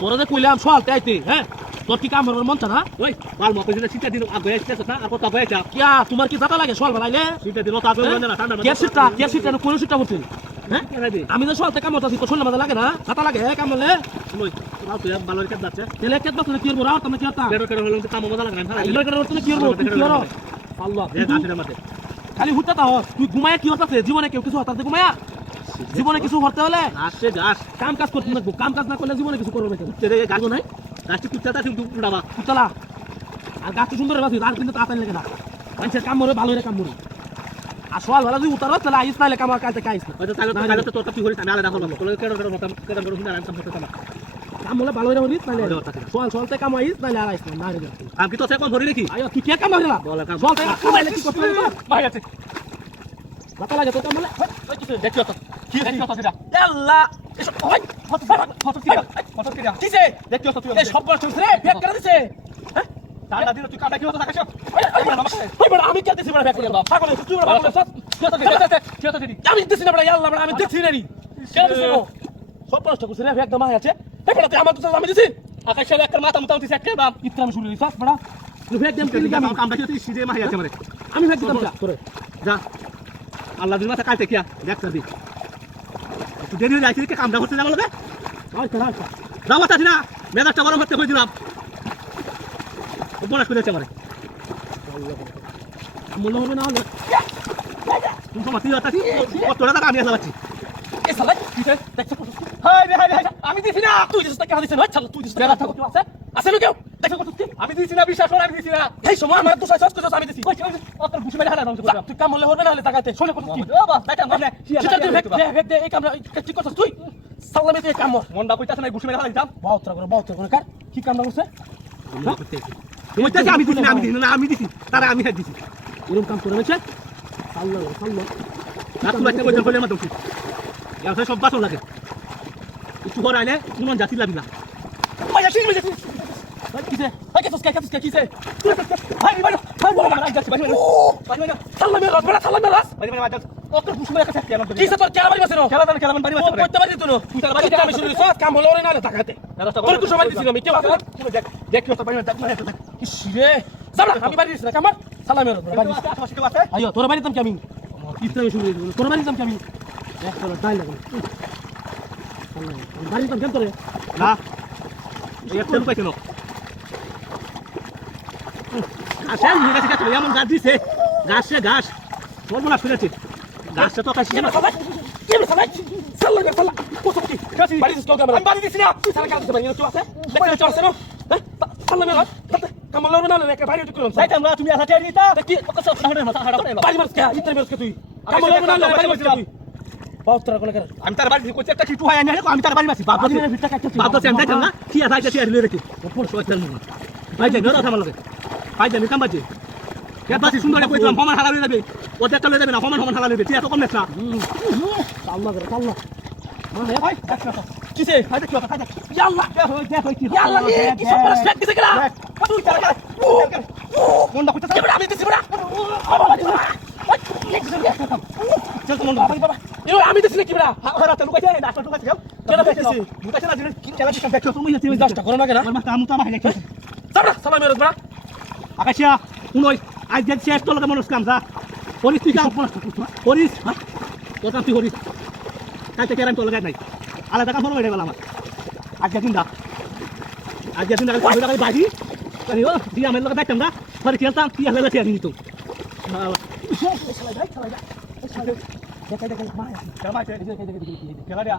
তোরা যে কইলাম সোয়ালতে আইতে হ্যাঁ তোর কি কাম করবার মন চা না ওই মাল মতো যদি সিটা দিন আগে আসছে না আর কথা হয়েছে কিয়া তোমার কি জাতা লাগে সোয়াল বানাইলে সিটা দিন তা করে না ঠান্ডা কে সিটটা কোন সিটটা করতে হ্যাঁ আমি তো সোয়ালতে কাম করতেছি তো শুনলে মাথা লাগে না জাতা লাগে কাম করলে ওই রাও তুই বালর কাট যাচ্ছে তেলে কেত বসলে কি করব রাও তুমি কি হতা বেরো করে হলো কাম মজা লাগে না এলো করে তুমি কি করব কি করো আল্লাহ এ গাছের মধ্যে খালি হুটটা তাও তুই ঘুমায়া কি হতাছে জীবনে কেউ কিছু হতাছে ঘুমায়া জীবনে কিছু করতে হলে আসছে গাছ কাম কাজ করতে লাগবো কাম কাজ না করলে জীবনে কিছু করবে কেন তেরে গাছ নাই গাছটি কুত্তাটা কিন্তু উড়াবা কুতলা আর গাছটা সুন্দর বাসি আর কিন্তু তাড়াতাড়ি লাগে না মানুষের কাম মরে ভালো রে কাম মরে আর সোয়াল ভালো যদি উতারো তাহলে আইস নাইলে কাম কাজে কাইস না হয়তো তাহলে তো তোরটা কি করিস আমি আলাদা করলাম কোলে কেন কেন করে শুনে আমি কাম করতে পারলাম কাম হলে ভালো রে হইস নাইলে সোয়ালতে কাম আইস নাইলে আর আইস না রে আমি কি তো সে কোন ধরি নাকি আয় তুই কে কাম হইলা সোয়ালতে কাম আইলে কি করতে হবে ভাই আছে মাথা লাগে তো কাম হলে দেখছো তো কি দেখছো তো সেটা আল্লাহ এসব ওই ফটো কিসে দেখছো তো তুই এই সব বড় রে ফেক করে দিছে হ্যাঁ তাড়া দিল তুই কামটা কি হতো দেখাস ওই বড় আমি কে দিছি বড় ফেক করে দাও পাগল তুই বড় পাগল সব আমি দিছি না বড় আল্লাহ বড় আমি দিছি না নি কে দিছে ও সব বড় ঠাকুর রে ফেক দমা আছে এই বড় তুই আমার তো আমি দিছি আকাশের একটা মাথা মুতা দিছে একটা বাপ ইত্রাম শুরু হইছ বড় তুই ফেক দেম কি আমি কামটা কি তুই সিজে মাহি আছে মানে আমি ফেক দিতাম তোরে যা আল্লাহ দিন মাথা কাটে কিয়া দেখছ দি তুই দেরি হয়ে যাইছিস কি কামটা করতে যাবো লগে আচ্ছা আচ্ছা যাও আছি না মেজাজটা গরম করতে কই দিলাম বড় করে দিতে পারে মনে হবে না হলে তুমি সমাজ তুই আছিস কতটা টাকা আমি আসলাম এ শালা কিসে দেখছ হাই রে আমি দিছি না তুই দিছিস টাকা দিছিস না শালা তুই দিছিস টাকা থাকো আছে আছে না কেউ দেখো কত তুই আমি দিছি না বিশ্বাস কর আমি দিছি না এই সময় আমার তো সাইজ করছিস আমি দিছি অত ঘুষি মেরে হালা নামতে বললাম তুই কাম হলে হবে না হলে টাকাতে শুনে কত কি ও বাবা টাকা মানে সেটা তুই ভেক দে এই কামরা ঠিক করছিস তুই সালামে তুই কাম মন্ডা কইতাছ না ঘুষি মেরে হালা দিতাম বাউতরা করে কার কি কামটা করছে তুমি তো আমি দিছি না আমি দিছি তারা আমি হাত দিছি এরকম কাম করে নেছে আল্লাহ না তুই একটা কইতে বলে মাতো ইয়া সব বাসন লাগে একটু ঘর আইলে তুমি জাতি লাগি না ভাই আসিস মে যাচ্ছিস কিসে ভাই কেসস কিসে ভাই ভাই যাচ্ছি ভাই সালামে রাস অত ঘুষ মেরে কাছে কেন কিসে তোর কেলা বাড়ি বসে খেলা বাড়ি বসে করতে পারি তুই তুই তার বাড়ি আমি শুনি সব কাম হলো না টাকাতে তোর কিছু বাড়ি দিছিস আমি কেউ আছে দেখ তো বাড়ি দেখ না কি শিরে যাবড়া আমি বাড়ি দিছিস না কামার সালামে বাড়ি আছে আইও তোর বাড়ি দাম কি আমি ইসলামে শুনি তোর বাড়ি দাম কি আমি এক তোর ডাই লাগো বাড়ি দাম কেন তোরে না একটা রূপাই কেন আসেন নিয়ে গেছে এমন গাছ দিছে ঘাস সর্বনাশ করেছে গাছটা তো কাশি না কি সবাই সালামে কত কি কাশি বাড়ি দিছিস কেন আমি বাড়ি দিছি না তুই সালা কাজ বাড়ি তুই আছে দেখতে চলছে না সালামে রাস কামাল না না একটা বাড়ি তুই যাইতাম না তুমি আসা টেরি তা কি কত সব হাড়া বাড়ি মারছ কে ইতনে মারছ কে তুই কামাল না বাড়ি মারছ তুই বাউতরা কোন করে আমি তার বাড়ি কইতে একটা কিটু হয় আনি আমি তার বাড়ি মাসি বাপ আমি ভিটা কাটতে বাপ তো আমি না কি আছে আইতে শেয়ার লই রেখে ওপর সোয়াল না ভাই যাই নরা থামাল লাগে ভাই যাই কাম বাজে কে বাসি সুন্দর কইতাম ফমান হালা লই যাবে ও দেখতে লই যাবে না ফমান হালা লই যাবে তুই এত কম নেছ না আল্লাহ করে আল্লাহ মানে ভাই কিসে ভাই দেখো ভাই দেখ আল্লাহ দেখো কি আল্লাহ কি সব রেসপেক্ট দিছে কেলা তুই তার মনটা কইতাছ আমি দিছি বড়া চল তো মনটা বাবা এ আমি দিছি কি বড়া হারা তো লুকাইছে না আসলে লুকাইছে কেন দেখছিস লুকাইছে না দিন কি খেলা দিছ দেখছো তুমি তুমি 10টা করো না কেন আমার কাম তো আমার দেখছো সাবড়া সালামে রাস বড়া আকাশিয়া উনই আজ যে শেষ তো লাগে মানুষ কাম যা পরিস তুই কাম পরিস তোর কাম তুই করিস কাইতে কেরাম তো লাগাই নাই আলাদা কাম হলো এটা আমার আজ দিন দা আজ দিন দা কই লাগাই বাজি আরে ও দিয়া আমার লাগা দেখতাম না পরে খেলতাম কি হলো লাগা দিন তো খেলা দিয়া